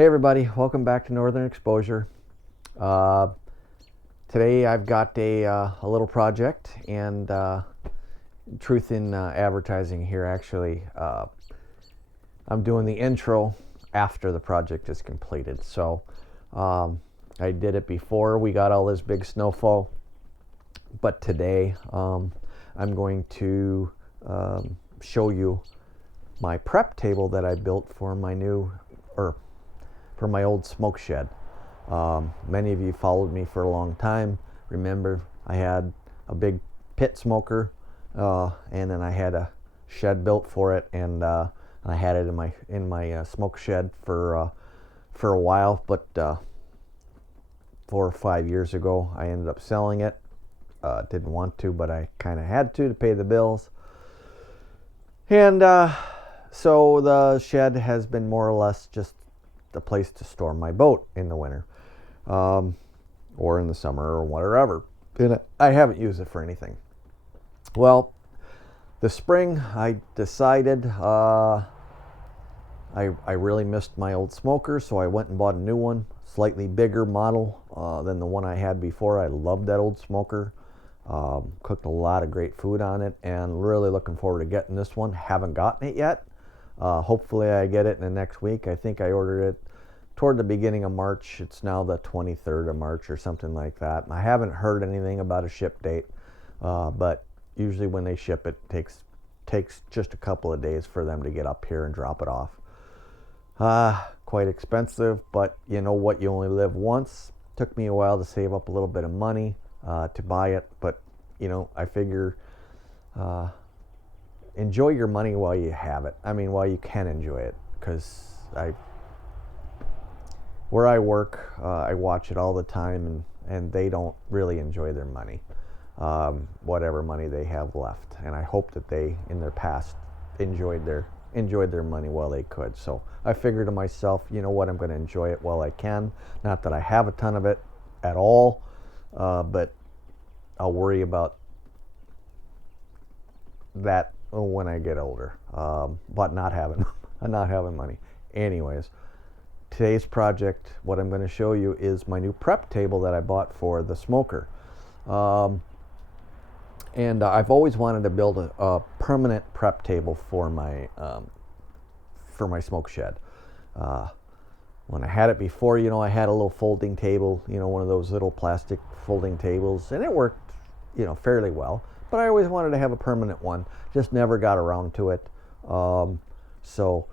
Hey everybody, welcome back to Northern Exposure. Uh, Today I've got a little project and truth in advertising here actually. I'm doing the intro after the project is completed. So I did it before we got all this big snowfall, but today I'm going to show you my prep table that I built for my new, or for my old smoke shed. Many of you followed me for a long time. Remember, I had a big pit smoker, and then I had a shed built for it, and I had it in my smoke shed for a while. But 4 or 5 years ago, I ended up selling it. Didn't want to, but I kind of had to pay the bills. And so the shed has been more or less just a place to store my boat in the winter, or in the summer, or whatever. And I haven't used it for anything. Well, this spring I decided I really missed my old smoker, so I went and bought a new one, slightly bigger model than the one I had before. I loved that old smoker. Cooked a lot of great food on it, and really looking forward to getting this one. Haven't gotten it yet. Hopefully I get it in the next week. I think I ordered it toward the beginning of March. It's now the 23rd of March or something like that. I haven't heard anything about a ship date, but usually when they ship it, takes just a couple of days for them to get up here and drop it off. Quite expensive, but you know what? You only live once. Took me a while to save up a little bit of money to buy it, but you know, I figure enjoy your money while you have it. I mean, while you can enjoy it, because where I work, I watch it all the time, and they don't really enjoy their money, whatever money they have left. And I hope that they, in their past, enjoyed their money while they could. So I figured to myself, you know what, I'm going to enjoy it while I can. Not that I have a ton of it at all, but I'll worry about that when I get older. But not having money. Anyways, today's project, what I'm going to show you is my new prep table that I bought for the smoker. And I've always wanted to build a permanent prep table for my smoke shed. When I had it before, you know, I had a little folding table, you know, one of those little plastic folding tables, and it worked, you know, fairly well. But I always wanted to have a permanent one, just never got around to it. So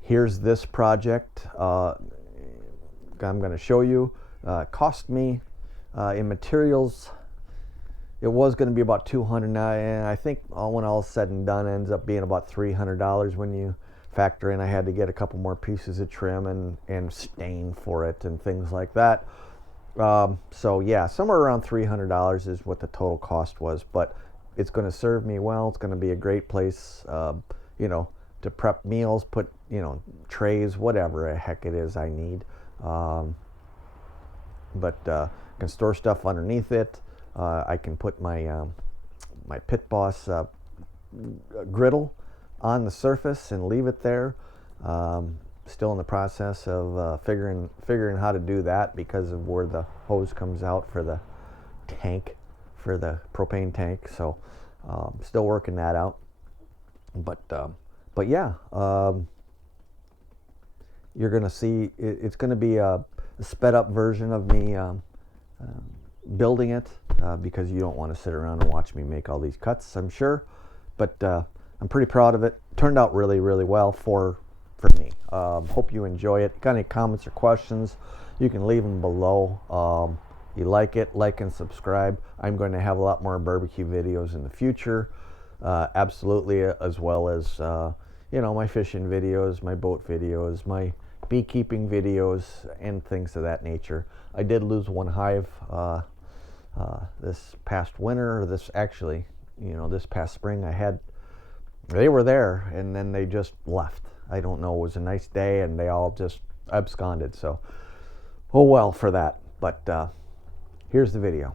here's this project. I'm going to show you. Cost me in materials, it was going to be about $200. Now I think when all is said and done, ends up being about $300 when you factor in I had to get a couple more pieces of trim and stain for it and things like that. So yeah, somewhere around $300 is what the total cost was, but it's going to serve me well. It's going to be a great place, you know, to prep meals, put, you know, trays, whatever the heck it is I need. But can store stuff underneath it. I can put my my Pit Boss griddle on the surface and leave it there. Still in the process of figuring how to do that because of where the hose comes out for the tank, for the propane tank. So still working that out. But yeah, you're gonna see it's gonna be a sped up version of me building it, because you don't want to sit around and watch me make all these cuts, I'm sure. But I'm pretty proud of it. Turned out really, really well for me. Hope you enjoy it. Got any comments or questions, you can leave them below. You like it, like and subscribe. I'm going to have a lot more barbecue videos in the future, absolutely, as well as you know, my fishing videos, my boat videos, my beekeeping videos, and things of that nature. I did lose one hive this past winter, or this actually, you know, this past spring. They were there and then they just left. I don't know, it was a nice day and they all just absconded. So, oh well for that. But here's the video.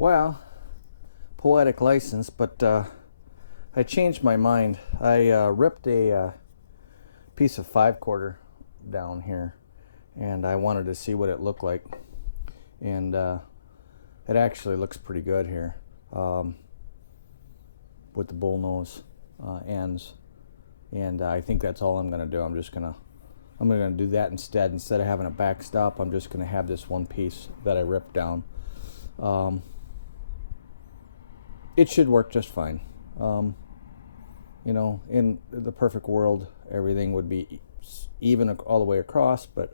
Well, poetic license, but I changed my mind. I ripped a piece of 5/4 down here, and I wanted to see what it looked like. And it actually looks pretty good here with the bullnose ends. And I think that's all I'm going to do. I'm going to do that instead. Instead of having a backstop, I'm just going to have this one piece that I ripped down. It should work just fine. You know, in the perfect world, everything would be even all the way across, but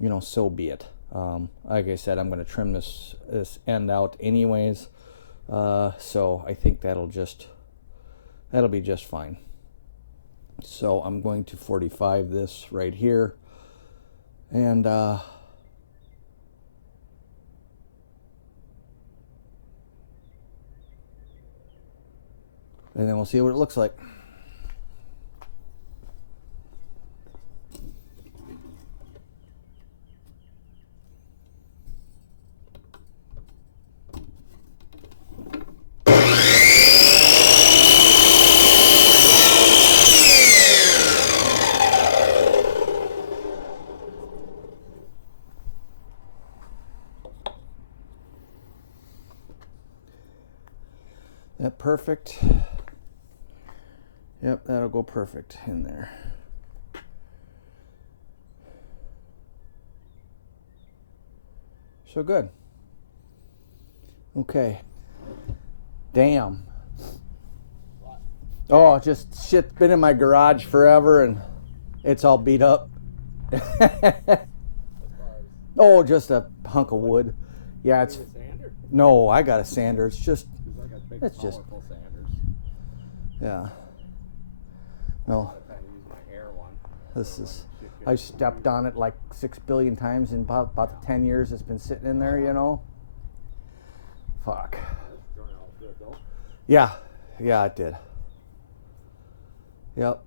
you know, so be it. Like I said, I'm going to trim this end out anyways, so I think that'll be just fine. So I'm going to 45 this right here, and then we'll see what it looks like. That perfect. Yep, that'll go perfect in there. So good. Okay. Damn. Oh, just shit's been in my garage forever and it's all beat up. Oh, just a hunk of wood. Yeah, it's. No, I got a sander. It's just. It's just. Yeah. No. This is. I stepped on it like 6 billion times in about the 10 years it's been sitting in there, you know. Fuck. Yeah. Yeah, it did. Yep.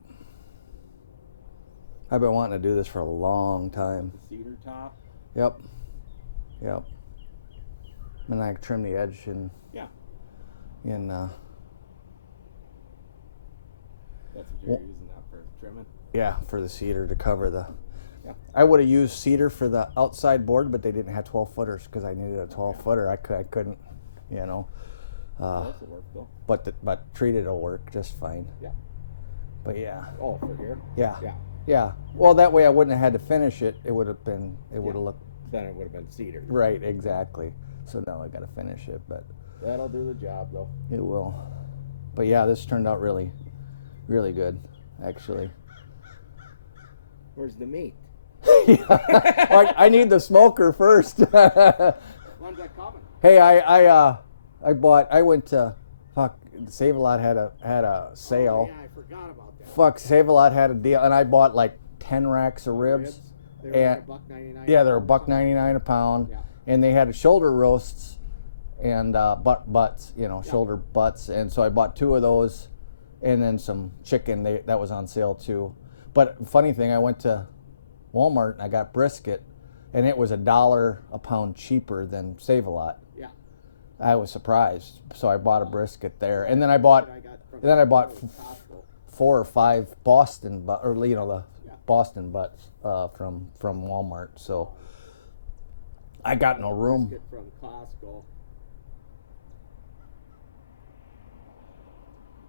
I've been wanting to do this for a long time. The cedar top? Yep. Yep. And I trim the edge and. Yeah. And That's what you're using that for trimming? Yeah, for the cedar to cover the. Yeah. I would have used cedar for the outside board, but they didn't have 12 footers because I needed a 12 footer. I couldn't, you know. That'll work though. But treated will work just fine. Yeah. But yeah. Oh, for here? Yeah. Yeah. Yeah. Well, that way I wouldn't have had to finish it. It would have been. It would have looked. Then it would have been cedar. Right. Exactly. So now I got to finish it, but. That'll do the job though. It will. But yeah, this turned out really, really good, actually. Where's the meat? Yeah. Like, I need the smoker first. When's that coming? Hey, I went to, Save-A-Lot had a sale. Oh, yeah, I forgot about that. Fuck, Save-A-Lot had a deal, and I bought like 10 racks of ribs. They were $1.99. Yeah, they were $1.99 a pound, Yeah. and they had shoulder roasts and butts, you know, shoulder butts, and so I bought 2 of those, and then some chicken. That was on sale too. But funny thing, I went to Walmart and I got brisket, and it was $1 a pound cheaper than Save-A-Lot. Yeah. I was surprised, so I bought a brisket there, and then I bought 4 or 5 Boston Boston butts from Walmart. So I got no room. Brisket from Costco.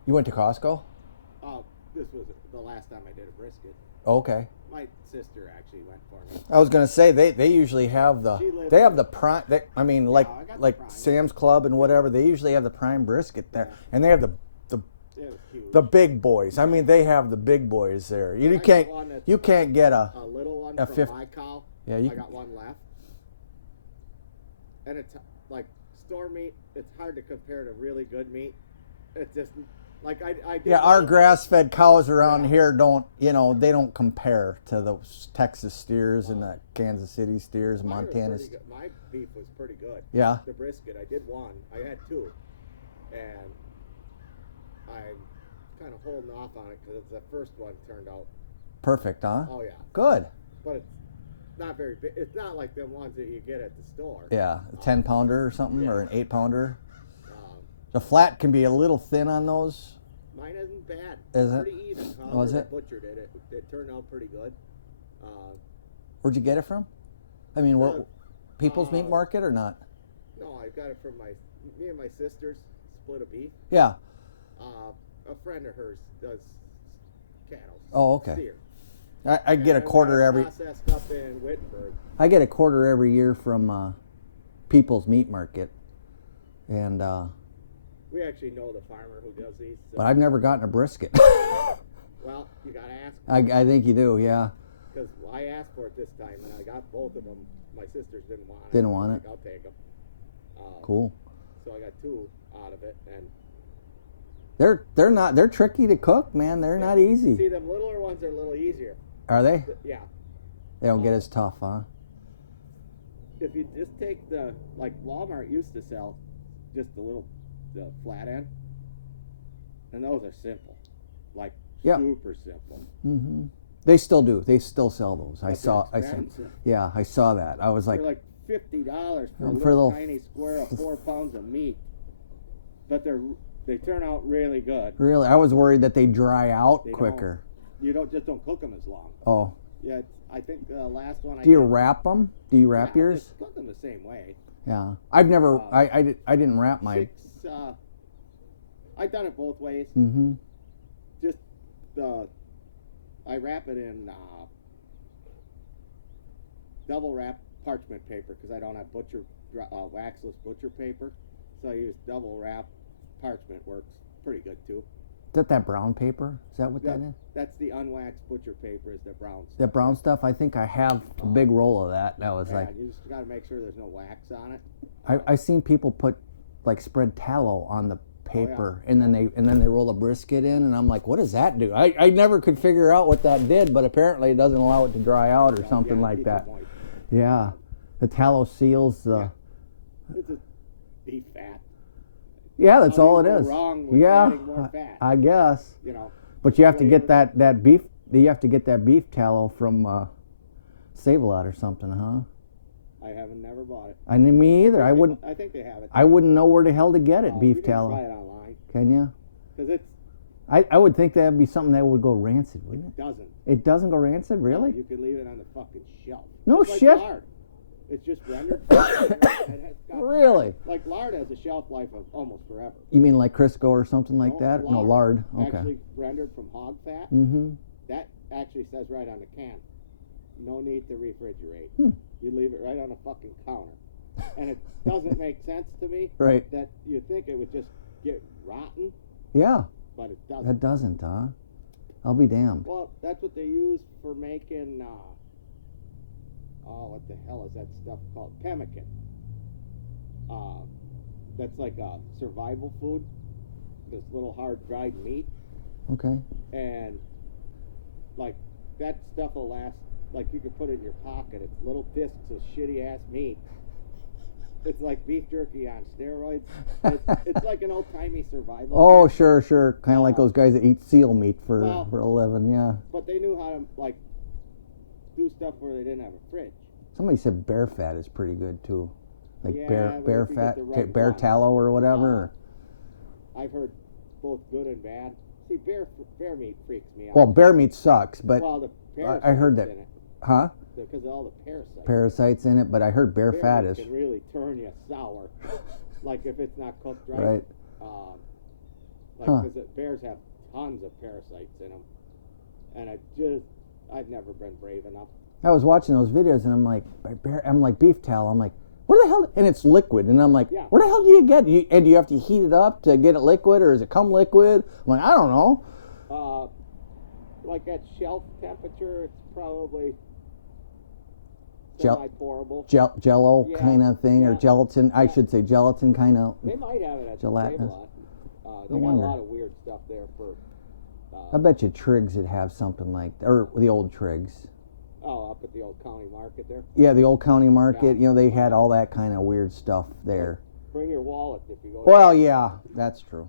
You went to Costco? This was the last time I did a brisket. Okay. My sister actually went for me. I was gonna say they usually have the prime. Like prime. Sam's Club and whatever. They usually have the prime brisket there, and they have the It was huge. the big boys. I mean, they have the big boys there. You can't get a little one a from fifth- my cow. Yeah, I got one left. And it's like store meat. It's hard to compare to really good meat. It's just like I did. Yeah, our grass-fed cows around here they don't compare to those Texas steers and the Kansas City steers, Montana. My beef was pretty good. Yeah. The brisket, I did one. I had 2, and I'm kind of holding off on it because the first one turned out. Perfect, huh? Oh yeah. Good. But not very big. It's not like them ones that you get at the store. Yeah, a 10 pounder or something, Yeah. or an 8 pounder. Um, The flat can be a little thin on those. Mine isn't bad. Is it? Pretty even. Oh, is However, it? they butchered it. It turned out pretty good. Where'd you get it from? I mean, People's Meat uh, Market or not? No, I got it from me and my sisters split a beef. Yeah. A friend of hers does cattle. Oh, okay. Steer. I get a quarter every. Processed up in Wittenberg. I get a quarter every year from People's Meat Market, and We actually know the farmer who does these. So. but I've never gotten a brisket. Well, you gotta ask. I think you do, yeah. Because I asked for it this time, and I got both of them. My sisters didn't want it. Didn't want Like, it? I'll take them. Cool. So I got 2 out of it, and They're tricky to cook, man. They're not easy. see, them littler ones are a little easier. Are they? Yeah. They don't get as tough, huh? If you just take like Walmart used to sell just the flat end, and those are simple, like Yeah. super simple. Mm-hmm. They still do. They still sell those. But I saw. Yeah, I saw that. I was like, They're like $50 for a for a little little- tiny square of 4 pounds of meat, but they turn out really good. really? I was worried that they dry out They quicker. You don't cook them as long. Oh, Yeah, I think the last one I do you did- wrap them? Do you wrap Yeah, yours? just cook them the same way. Yeah, I've never. Uh, I didn't wrap mine. I've done it both ways. Mm-hmm. Just I wrap it in double wrap parchment paper because I don't have waxless butcher paper, so I use double wrap parchment. Works pretty good too. Is that brown paper? Is that what that is? That's the unwaxed butcher paper. Is the brown stuff. That brown stuff? I think I have a big roll of that. That was Yeah, like, you just got to make sure there's no wax on it. I seen people spread tallow on the paper, yeah. and then they roll a brisket in, and I'm like, what does that do? I never could figure out what that did, but apparently it doesn't allow it to dry out or something like keep it that. moist. Yeah, the tallow seals the. Yeah. It's just beef fat. Yeah, that's How do all you it go is. wrong with Yeah, adding more fat? I guess. You know. But you have to get flavor. that beef. You have to get that beef tallow from Save-A-Lot or something, huh? I haven't never bought it. I mean, me either. I wouldn't. I think they have it. I wouldn't know where the hell to get it. You Beef can tallow. buy it online Can you? because it's I would think that'd be something that would go rancid, wouldn't it? doesn't. It doesn't go rancid, really? You can leave it on the fucking shelf. No It's like shit. lard. It's just rendered. It has got- Really? Like lard has a shelf life of almost forever. You mean like Crisco or something like No, that? No, lard. Okay. Actually rendered from hog fat. Mm-hmm. That actually says right on the can. No need to refrigerate. Hmm. You leave it right on the fucking counter. And it doesn't make sense to me Right. that you think it would just get rotten, Yeah, but it doesn't. that doesn't, huh? I'll be damned. Well, that's what they use for making, what the hell is that stuff called? Pemmican. That's like a survival food. This little hard dried meat. Okay. And, like, that stuff will last, like, you could put it in your pocket. It's little discs of shitty-ass meat. It's like beef jerky on steroids. It's like an old-timey survival Oh, food. sure. Kind of like those guys that eat seal meat for Well- a living, yeah. But they knew how to, like, do stuff where they didn't have a fridge. Somebody said bear fat is pretty good, too. Like Yeah, bear but if you get fat, the right bear one. tallow or whatever. I've heard both good and bad. See, bear meat freaks me out. Well, bear meat sucks, but, well, the I heard parasites that- in it, huh? because of all the parasites. Parasites in it, but I heard bear fat meat is, can really turn you sour, like if it's not cooked right. right. Like Huh. because bears have tons of parasites in them, and I've never been brave enough. I was watching those videos and I'm like, beef tallow. I'm like, where the hell? And it's liquid, and I'm like, Yeah. where the hell do you get? And do you have to heat it up to get it liquid, or does it come liquid? I'm like, I don't know. Like at shelf temperature, it's probably Gel- semi-pourable. Jello Yeah, kind of thing, or yeah. gelatin. I Yeah. should say gelatin kind of. They might have it at Gelatinous. Save-A-Lot. They No got wonder. a lot of weird stuff there for. I bet you Triggs would have something like, or the old Triggs. Up at the old county market there. Yeah, the old county market. Yeah. You know, they had all that kind of weird stuff there. Bring your wallet if you go. Well, yeah, that's true.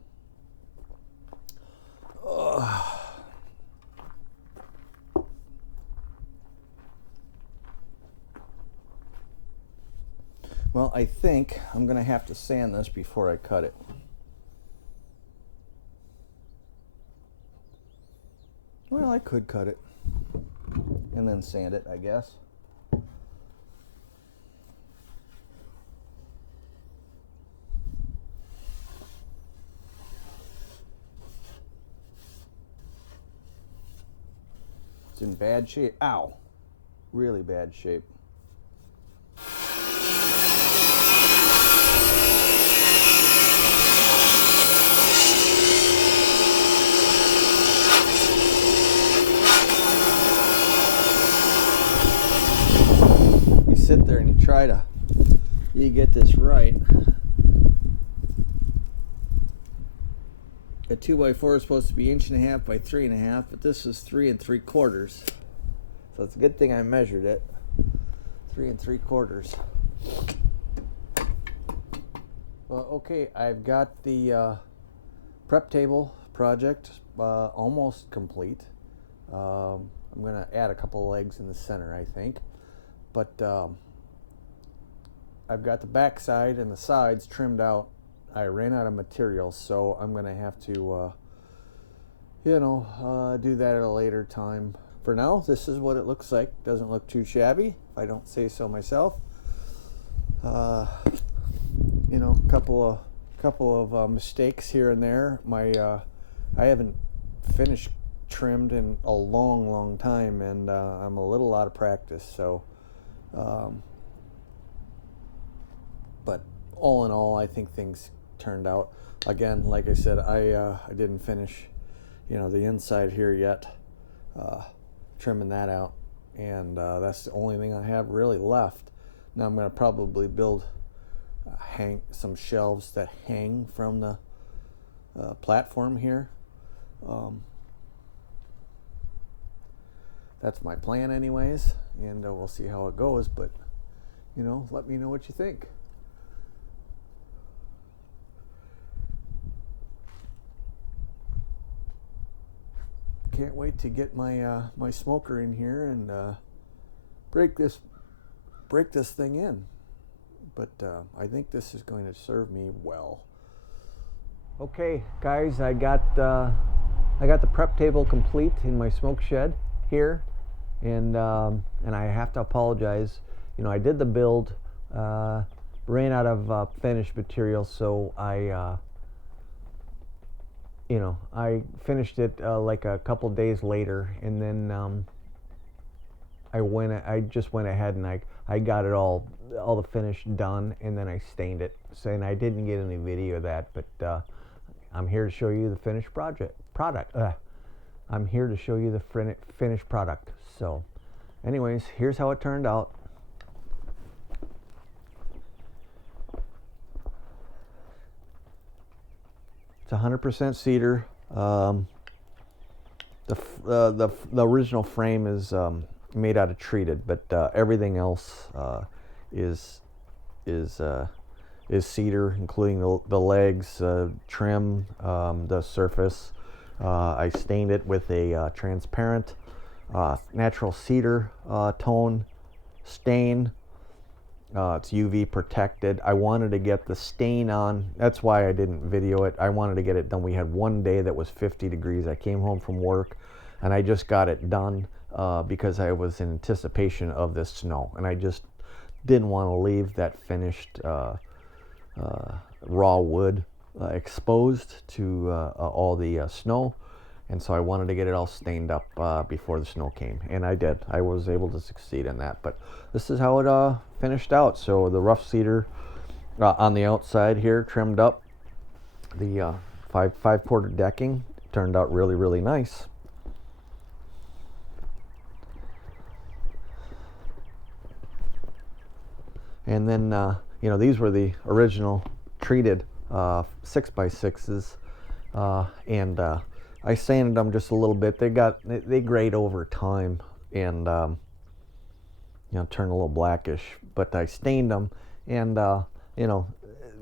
Well, I think I'm going to have to sand this before I cut it. Well, I could cut it and then sand it, I guess. It's in bad shape. Ow! Really bad shape. You sit there and you get this right. A 2x4 is supposed to be 1.5 by 3.5, but this is 3 3/4. So it's a good thing I measured it. 3 3/4. Well, okay, I've got the prep table project almost complete. I'm going to add a couple of legs in the center, I think. But I've got the back side and the sides trimmed out. I ran out of material, so I'm going to have to, do that at a later time. For now, this is what it looks like. Doesn't look too shabby, if I don't say so myself. Couple of mistakes here and there. I haven't finished trimmed in a long time, and I'm a little out of practice. So, but all in all, I think things turned out. Again, like I said, I didn't finish, the inside here yet, trimming that out, and that's the only thing I have really left. Now I'm going to probably build hang some shelves that hang from the platform here. That's my plan anyways, and we'll see how it goes, but let me know what you think. Can't wait to get my my smoker in here and break this thing in. But I think this is going to serve me well. Okay, guys, I got the prep table complete in my smoke shed here, and I have to apologize. I did the build, ran out of finished material, so I finished it like a couple days later, and then I just went ahead and I got it all the finish done, and then I stained it. So, and I didn't get any video of that, but I'm here to show you the finished product. I'm here to show you the finished product. So, anyways, here's how it turned out. It's 100% cedar. The original frame is made out of treated, but everything else is cedar, including the legs, trim, the surface. I stained it with a transparent natural cedar tone stain. It's UV protected. I wanted to get the stain on. That's why I didn't video it. I wanted to get it done. We had one day that was 50 degrees. I came home from work and I just got it done because I was in anticipation of this snow, and I just didn't want to leave that finished raw wood exposed to all the snow. And so I wanted to get it all stained up before the snow came, and I did. I was able to succeed in that. But this is how it finished out. So the rough cedar on the outside here, trimmed up. The five-quarter decking turned out really nice. And then these were the original treated 6x6s, and I sanded them just a little bit. They grade over time and turn a little blackish. But I stained them, and they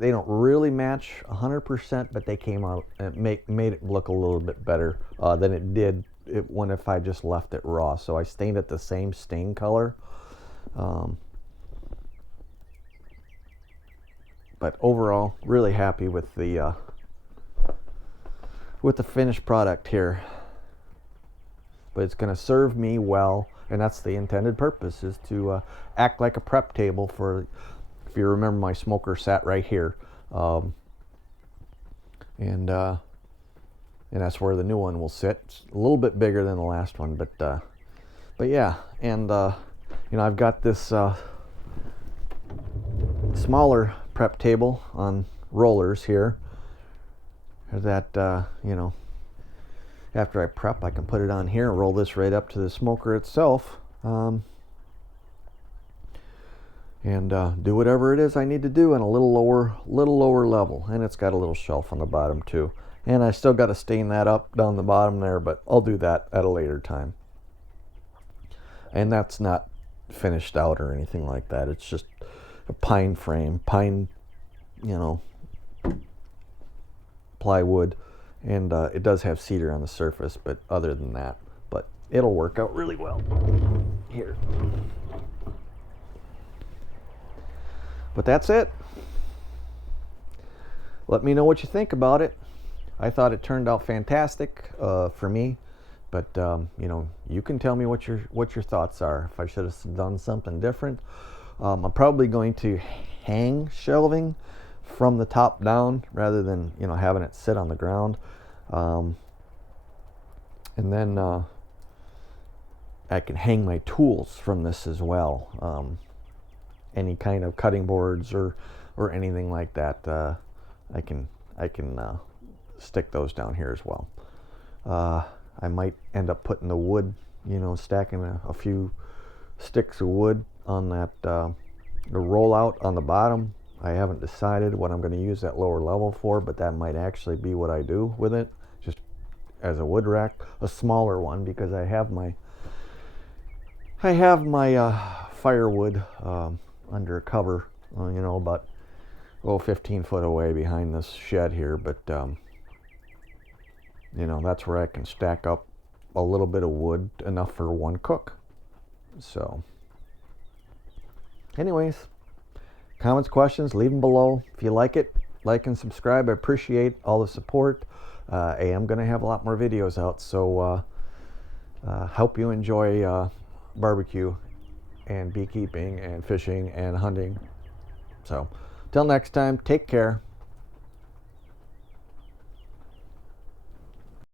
don't really match 100%, but they came out and made it look a little bit better than it did if I just left it raw. So I stained it the same stain color. But overall, really happy with the finished product here. But it's going to serve me well, and that's the intended purpose, is to act like a prep table for, if you remember, my smoker sat right here. And that's where the new one will sit. It's a little bit bigger than the last one, but yeah. And you know, I've got this smaller prep table on rollers here that you know, after I prep, I can put it on here and roll this right up to the smoker itself, and do whatever it is I need to do in a little lower level. And it's got a little shelf on the bottom too. And I still got to stain that up down the bottom there, but I'll do that at a later time. And that's not finished out or anything like that. It's just a pine frame, you know, plywood, and it does have cedar on the surface, but other than that, but it'll work out really well here. But that's it. Let me know what you think about it. I thought it turned out fantastic for me, but you know, you can tell me what your thoughts are. If I should have done something different. I'm probably going to hang shelving from the top down rather than, you know, having it sit on the ground. And then I can hang my tools from this as well. Any kind of cutting boards or anything like that, I can stick those down here as well. I might end up putting the wood, you know, stacking a few sticks of wood on that the rollout on the bottom. I haven't decided what I'm going to use that lower level for, but that might actually be what I do with it, just as a wood rack, a smaller one, because I have my firewood under cover, you know, about 15 foot away behind this shed here, but you know, that's where I can stack up a little bit of wood, enough for one cook. So anyways, comments, questions, leave them below. If you like it, like and subscribe. I appreciate all the support. I am going to have a lot more videos out, so hope you enjoy barbecue and beekeeping and fishing and hunting. So till next time, take care.